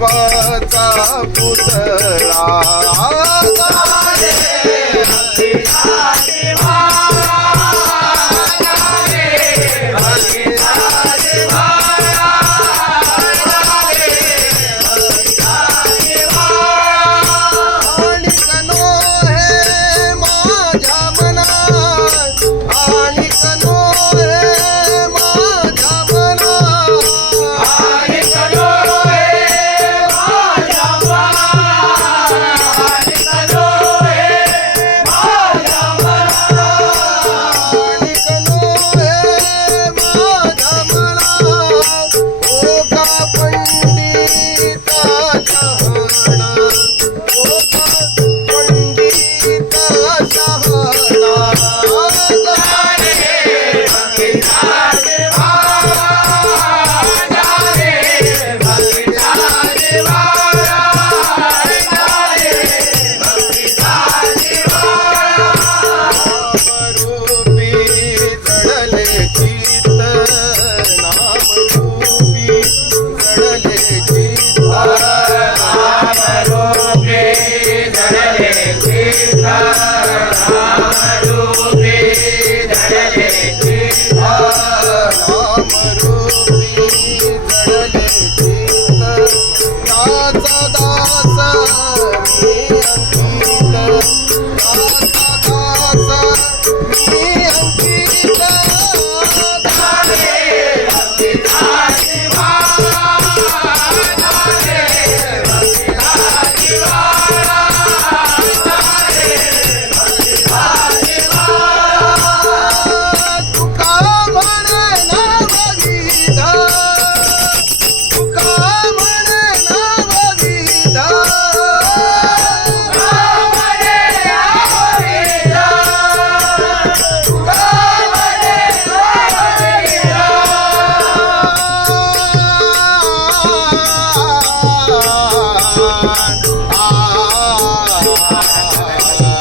देवाचा पुतळा. ना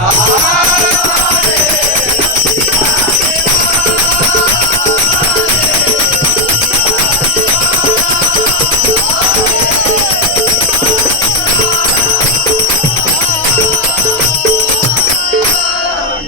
Ah